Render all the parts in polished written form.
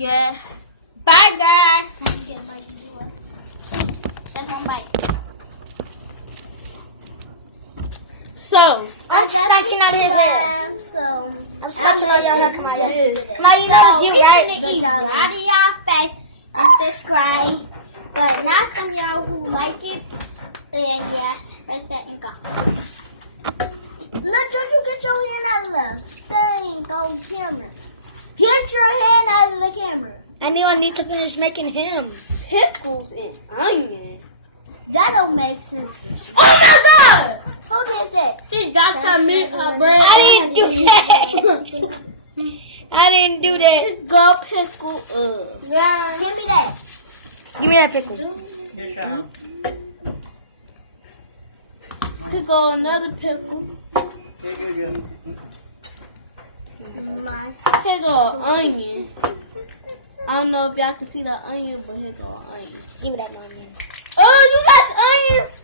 Yeah. Bye, guys. That's one bite. So, I'm snatching out his hair. So, I'm snatching out your hair, Kamaya. Kamaya, you know it's you, right? we're gonna eat out of y'all face and subscribe. But not some of y'all who like it. And yeah, that's that you go. look, George, you get your hand out of the thing on camera. Get your hand out of the camera. And then I need to finish making him. Pickles and onion. That don't make sense. Oh my God! Who did that? She got the meat bread. I didn't do that. I didn't do that. Go pickle. Yeah. Give me that. Give me that pickle. Pickle another pickle. Pickle onion. I don't know if y'all can see the onion, but here go onion. Give me that onion. Oh, you got onions?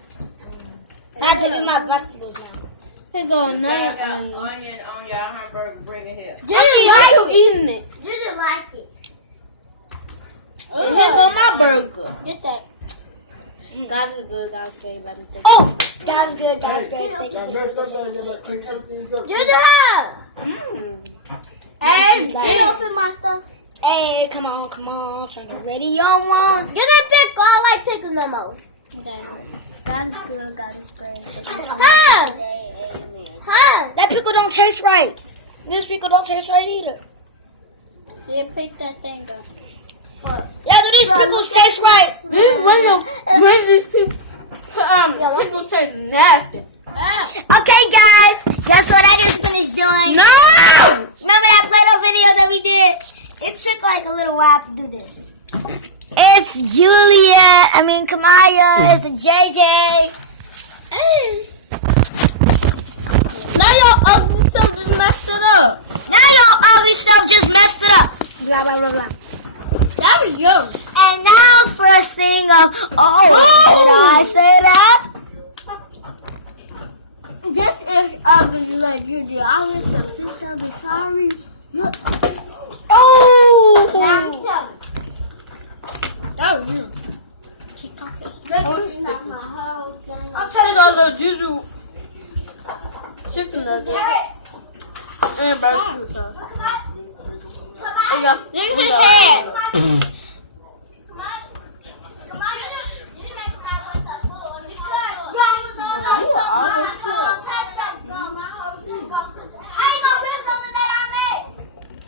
I have to do my vegetables now. Here go Y'all another got onion. onion on y'all hamburger, bring it here. Did you like eating it? Did you like it? And here go my burger. Get that. Guys are good, guys great. Oh, God's good, God's great. Thank you for the Did you have? Hey, Can you open my stuff? Hey, come on. Turn the radio on. Get that pickle. I like pickles no more. God is good. God is great. Huh? Amen. Huh? That pickle don't taste right. This pickle don't taste right either. yeah, pick that thing up. Yeah, do these pickles taste right? When these people, pickles taste nasty. Okay, guys. Guess what I just finished doing? No! Remember that Play-Doh video that we did? It took like a little while to do this. It's Kamaya. It's a JJ. Hey. Now your ugly stuff just messed it up. Now your ugly stuff just messed it up. Blah, blah, blah, blah. That was yours. And now first thing of, did I say that? This is ugly like you do. I want the picture of the sorry. Oh! Now I'm telling. That was you. Look, it's not my whole thing. I'm telling you, little Juju chicken nuggets and barbecue sauce. There you go. This is head.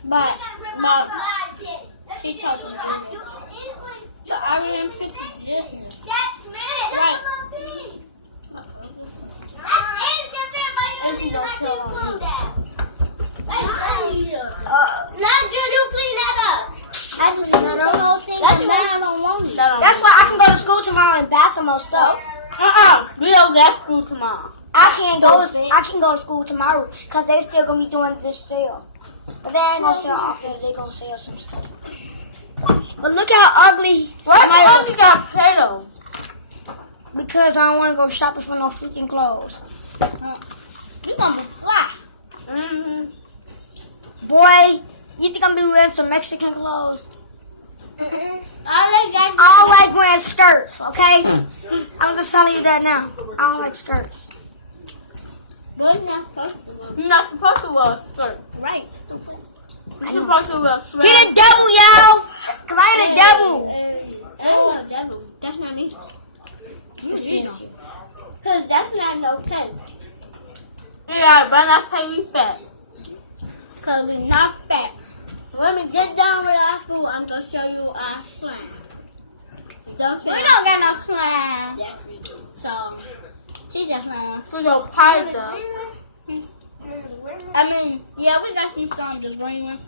But she told me. I remember 50 just and she don't tell on me. I just know the whole thing. That's and why then- I don't want it. That's why I can go to school tomorrow and buy some more stuff. We don't get school tomorrow. I can go to school tomorrow because they still gonna be doing this sale. But they ain't gonna sell off there. They gonna sell some stuff. But look how ugly. Why my- you only got Play-Doh? Because I don't want to go shopping for no freaking clothes. You gonna be fly. Mm-hmm. Boy, you think I'm gonna be wearing some Mexican clothes? I I don't like wearing skirts, okay? I'm just telling you that now. I don't like skirts. You're not supposed to wear a skirt. Right. You're supposed to wear a sweater. Get a double, y'all! Come on, get a double! That's not me. Because that's not no thing. Yeah, but not say we fat. Because we not fat. When we get done with our food, I'm going to show you our slime. We don't get no slime. Yes, we do. So, she just wants for your pie though. I mean, yeah, we got some slime, the green one.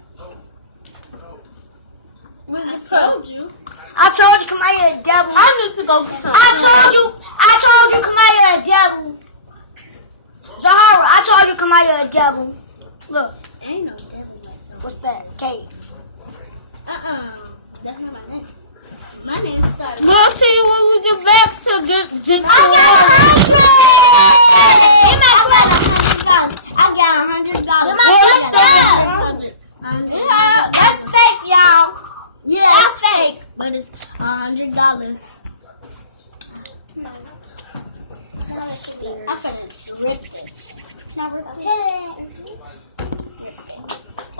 I told you. I told you, come on, you're a devil. I need to go get some. I told you, come on, you're a devil. Zahara, I told you, come on, you're a devil. Look. Ain't no devil like that. What's that? K. That's not my name. My name's started. We'll see you when we get back to get I got $100. That's fake, y'all. but it's $100. I'm finna rip this.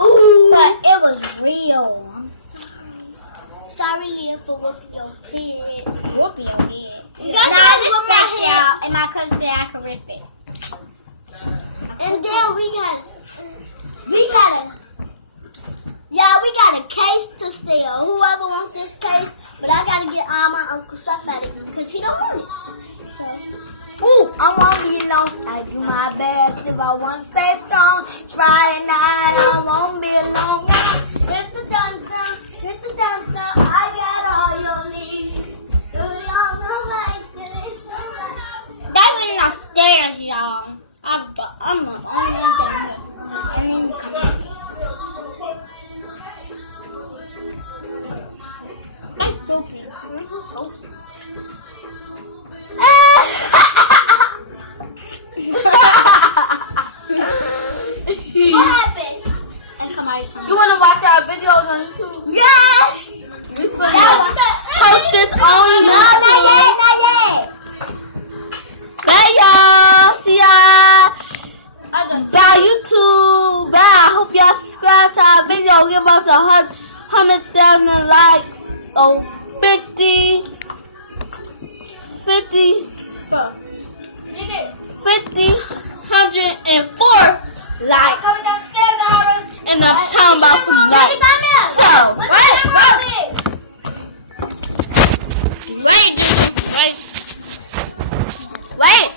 Ooh. But it was real. I'm sorry. Sorry, Leah, for whooping your head. Whooping your head. You Nah, got whoop this my back, head. y'all. And my cousin said I could rip it. And then we got a case to sell. Whoever wants this case, but I gotta get all my uncle's stuff out of him because he don't want it. So, Ooh, I won't be long. I do my best if I want to stay strong. It's Friday night, I won't be long. hit the dance now, hit the dance now. I got all your needs. Do y'all know my explanation? That went upstairs, y'all. I'm stupid. What happened? You wanna watch our videos on YouTube? Yes! We finna post this on No, not YouTube. yet, not yet. Bye, y'all. See y'all. Bye, YouTube. Bye. I hope y'all subscribe to our video. Give us 100,000 likes. Oh, 50, 104 likes. Coming downstairs, Aaron. And I'm talking about some likes. So, wait.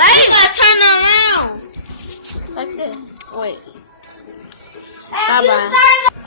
You gotta turn around. Like this. Wait. And you Bye-bye. started